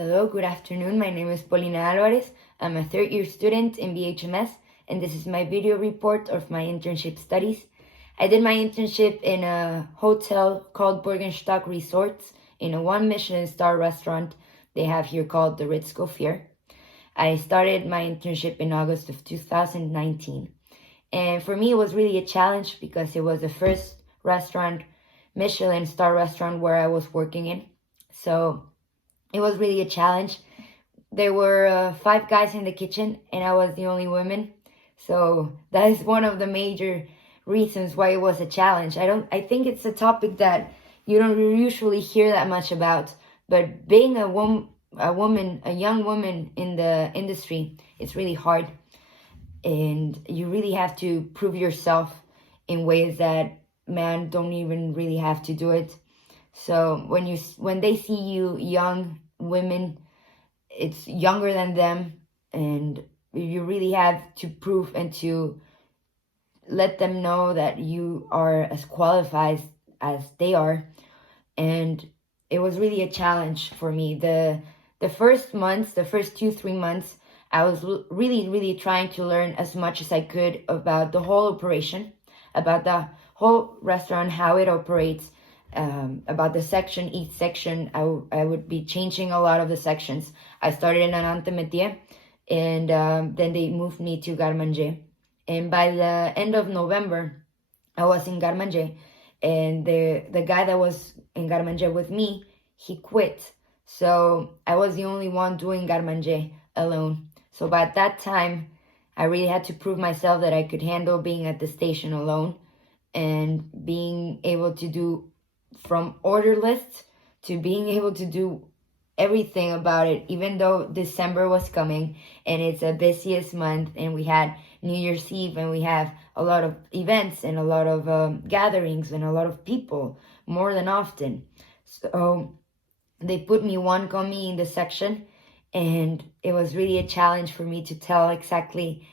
Hello, good afternoon. My name is Paulina Alvarez. I'm a third year student in BHMS, and this is my video report of my internship studies. I did my internship in a hotel called Burgenstock Resorts in a one Michelin star restaurant they have here called the Ritz-Coffeer. I started my internship in August of 2019. And for me, it was really a challenge because it was the first Michelin star restaurant where I was working in. So it was really a challenge. There were 5 guys in the kitchen and I was the only woman. So that is one of the major reasons why it was a challenge. I think it's a topic that you don't usually hear that much about, but being a young woman in the industry, it's really hard. And you really have to prove yourself in ways that men don't even really have to do it. So when they see you young women, it's younger than them, and you really have to prove and to let them know that you are as qualified as they are. And it was really a challenge for me. The first 2-3 months, I was really trying to learn as much as I could about the whole operation, about the whole restaurant, how it operates, about each section. I would be changing a lot of the sections. I started in an métier, and then they moved me to garde-manger. And by the end of November, I was in garde-manger, and the guy that was in garde-manger with me, he quit. So I was the only one doing garde-manger alone. So by that time, I really had to prove myself that I could handle being at the station alone and being able to do from order lists to being able to do everything about it, even though December was coming and it's the busiest month and we had New Year's Eve and we have a lot of events and a lot of gatherings and a lot of people more than often. So they put me one commis in the section, and it was really a challenge for me to tell exactly,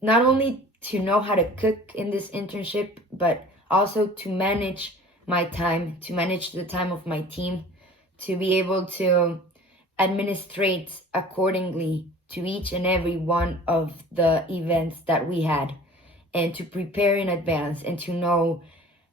not only to know how to cook in this internship, but also to manage my time, to manage the time of my team, to be able to administrate accordingly to each and every one of the events that we had, and to prepare in advance and to know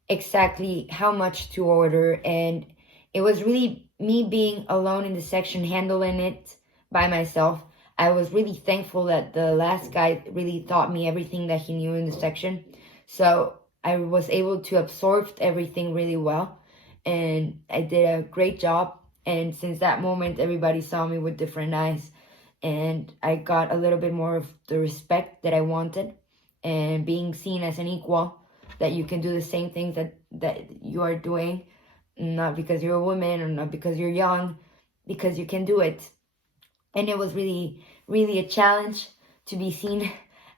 exactly how much to order. And it was really me being alone in the section, handling it by myself. I was really thankful that the last guy really taught me everything that he knew in the section. So I was able to absorb everything really well, and I did a great job. And since that moment, everybody saw me with different eyes, and I got a little bit more of the respect that I wanted, and being seen as an equal, that you can do the same things that you are doing, not because you're a woman or not because you're young, because you can do it. And it was really a challenge to be seen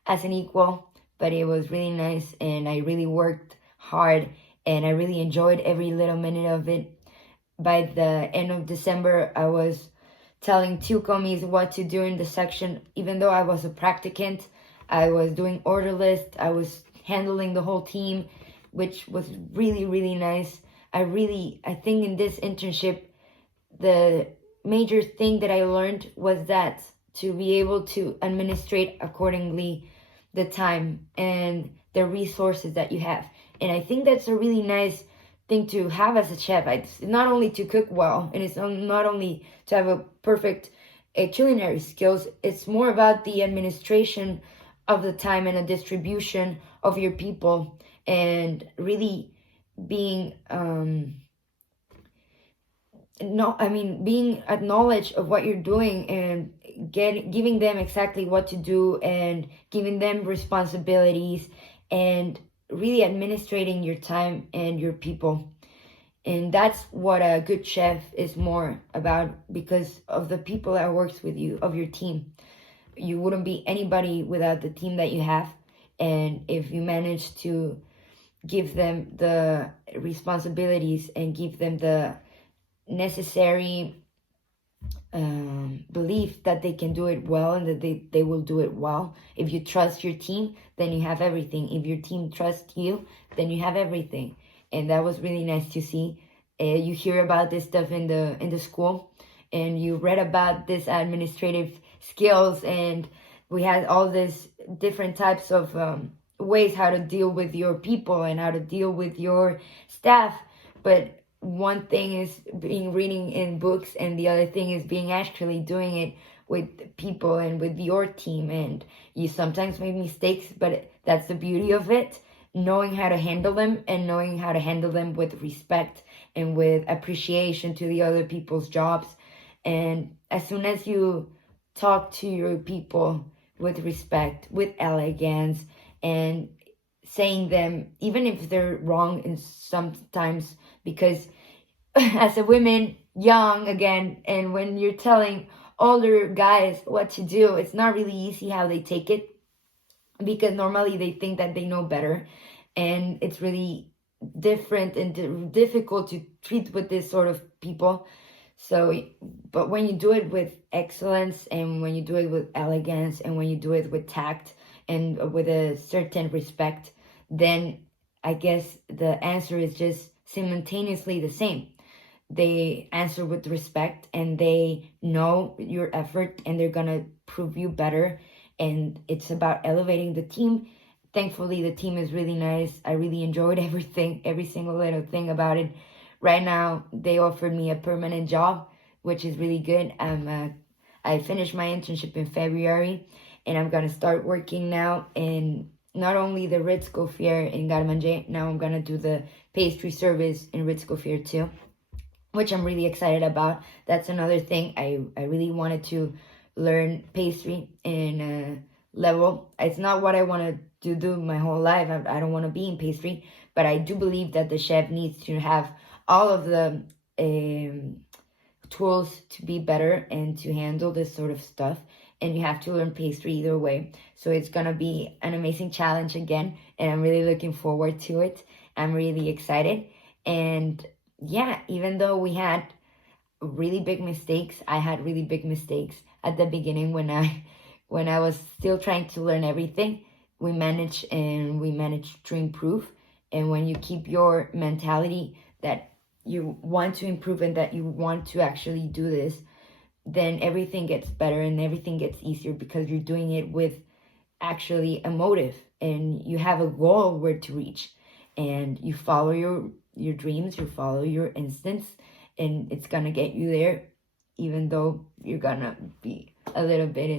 as an equal, but it was really nice, and I really worked hard, and I really enjoyed every little minute of it. By the end of December, I was telling 2 commis what to do in the section. Even though I was a practicant, I was doing order list, I was handling the whole team, which was really nice. I think in this internship, the major thing that I learned was that to be able to administrate accordingly the time and the resources that you have. And I think that's a really nice thing to have as a chef. It's not only to cook well, and it's not only to have a perfect culinary skills, it's more about the administration of the time and the distribution of your people, and really being being acknowledged of what you're doing, and giving them exactly what to do, and giving them responsibilities, and really administrating your time and your people. And that's what a good chef is more about, because of the people that works with you, of your team. You wouldn't be anybody without the team that you have. And if you manage to give them the responsibilities and give them the necessary belief that they can do it well, and that they will do it well. If you trust your team, then you have everything. If your team trusts you, then you have everything. And that was really nice to see. You hear about this stuff in the school, and you read about this administrative skills, and we had all these different types of ways how to deal with your people and how to deal with your staff. But one thing is being reading in books, and the other thing is being actually doing it with people and with your team. And you sometimes make mistakes, but that's the beauty of it, knowing how to handle them, and knowing how to handle them with respect and with appreciation to the other people's jobs. And as soon as you talk to your people with respect, with elegance, and saying them even if they're wrong, and sometimes, because as a woman, young again, and when you're telling older guys what to do, it's not really easy how they take it, because normally they think that they know better, and it's really different and difficult to treat with this sort of people. So, but when you do it with excellence, and when you do it with elegance, and when you do it with tact and with a certain respect, then I guess the answer is just simultaneously the same. They answer with respect, and they know your effort, and they're gonna prove you better. And it's about elevating the team. Thankfully, the team is really nice. I really enjoyed everything, every single little thing about it. Right now, they offered me a permanent job, which is really good. I finished my internship in February, and I'm gonna start working now in not only the Ritz Fair in Garmanje. Now I'm gonna do the pastry service in Ritz Fair too, which I'm really excited about. That's another thing. I really wanted to learn pastry in a level. It's not what I want to do my whole life. I don't want to be in pastry, but I do believe that the chef needs to have all of the tools to be better and to handle this sort of stuff. And you have to learn pastry either way. So it's going to be an amazing challenge again, and I'm really looking forward to it. I'm really excited. And yeah, even though we had really big mistakes, I had really big mistakes at the beginning when I was still trying to learn everything. We managed to improve. And when you keep your mentality that you want to improve and that you want to actually do this, then everything gets better and everything gets easier, because you're doing it with actually a motive, and you have a goal where to reach, and you follow your dreams, you follow your instincts, and it's gonna get you there, even though you're gonna be a little bit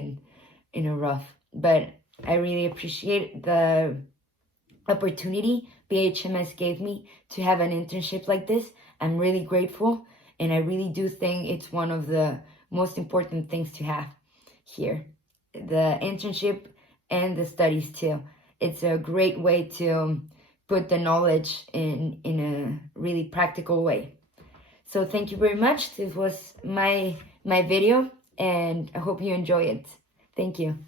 in a rough. But I really appreciate the opportunity BHMS gave me to have an internship like this. I'm really grateful, and I really do think it's one of the most important things to have here. The internship and the studies too. It's a great way to put the knowledge in a really practical way. So thank you very much. This was my video, and I hope you enjoy it. Thank you.